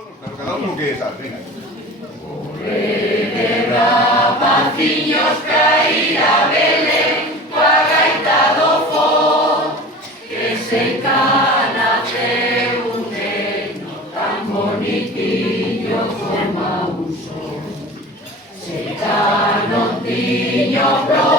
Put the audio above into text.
tonos, pero cada uno que tal, venga. Rapaciños pra ir a Belén, coa gaita do fon, que se cana de un neno tan bonitiño como un sol. Se canotiño pro